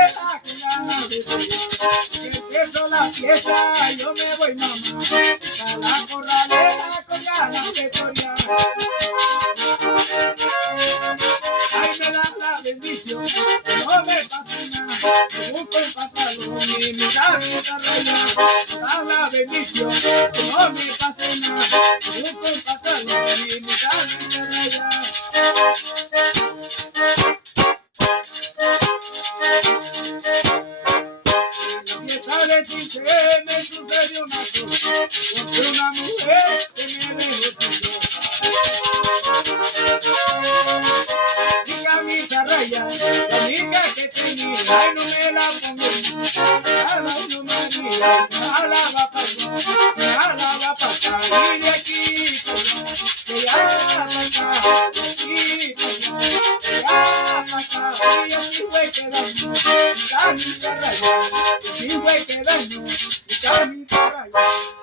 rayera con ganas de bailar. Que empiezo la fiesta, yo me voy mamá, a la corralera con ganas de corear. Ay, me da la bendición, que no me pase nada, me busco el pantalón y mi camisa rayada. Me da la bendición, que no me pase nada, me busco el pantalón y mi camisa rayada. De ti me sucedió una cosa, encontré una mujer que me dejó chistosa. Mi camisa rayada, la única que tenía, ay no me la pongo más. Ay no María, me alaba para allá, me alaba para acá, y de aquí para allá, de allá para acá, de aquí para allá, de allá para acá, y así fue quedando mi camisa rayada. Y fue quedando mi camisa rayada.